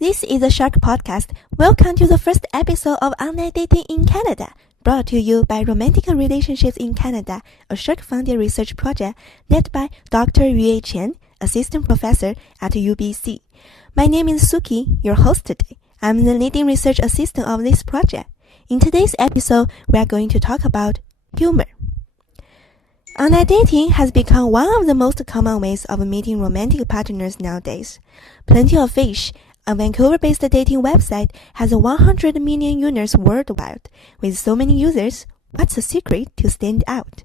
This is the Shark Podcast. Welcome to the first episode of Online Dating in Canada, brought to you by Romantic Relationships in Canada, a SSHRC-funded research project led by Dr. Yue Chen, Assistant Professor at UBC. My name is SIQI, your host today. I'm the leading research assistant of this project. In today's episode, we are going to talk about humor. Online dating has become one of the most common ways of meeting romantic partners nowadays. Plenty of Fish, a Vancouver-based dating website, has 100 million users worldwide. With so many users, what's the secret to stand out?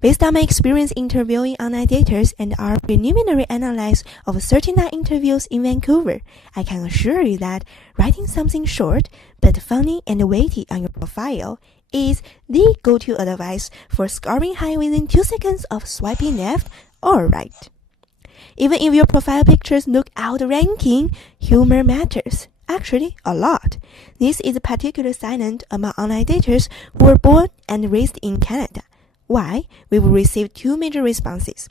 Based on my experience interviewing online daters and our preliminary analysis of 39 interviews in Vancouver, I can assure you that writing something short but funny and weighty on your profile is the go-to advice for scoring high within 2 seconds of swiping left or right. Even if your profile pictures look outranking, humor matters. Actually, a lot. This is particularly silent among online daters who were born and raised in Canada. Why? We've received two major responses.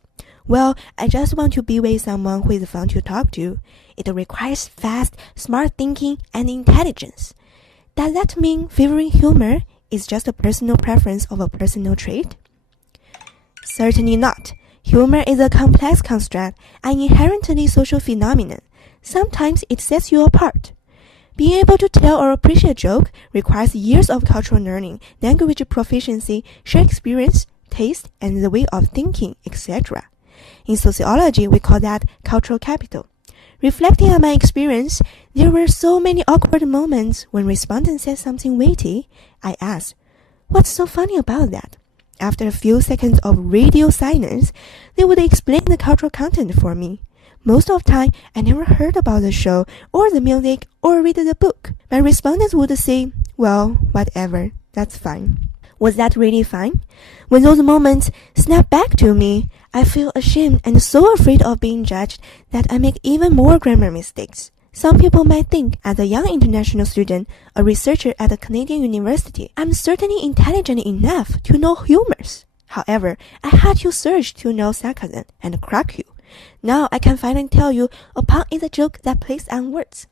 Well, I just want to be with someone who is fun to talk to. It requires fast, smart thinking and intelligence. Does that mean favoring humor is just a personal preference of a personal trait? Certainly not. Humor is a complex construct, an inherently social phenomenon. Sometimes it sets you apart. Being able to tell or appreciate a joke requires years of cultural learning, language proficiency, shared experience, taste, and the way of thinking, etc. In sociology, we call that cultural capital. Reflecting on my experience, there were so many awkward moments when respondents said something witty. I asked, "What's so funny about that?" After a few seconds of radio silence, they would explain the cultural content for me. Most of the time, I never heard about the show or the music or read the book. My respondents would say, "Well, whatever, that's fine." Was that really fine? When those moments snap back to me, I feel ashamed and so afraid of being judged that I make even more grammar mistakes. Some people might think, as a young international student, a researcher at a Canadian university, I'm certainly intelligent enough to know humors. However, I had to search to know sarcasm and crack you. Now I can finally tell you a pun is a joke that plays on words.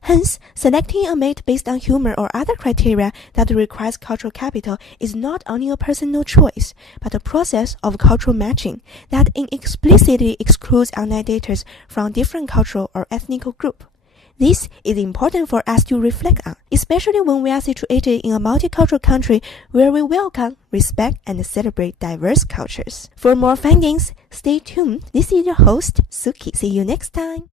Hence, selecting a mate based on humor or other criteria that requires cultural capital is not only a personal choice, but a process of cultural matching that explicitly excludes online daters from different cultural or ethnic group. This is important for us to reflect on, especially when we are situated in a multicultural country where we welcome, respect, and celebrate diverse cultures. For more findings, stay tuned. This is your host, SIQI. See you next time.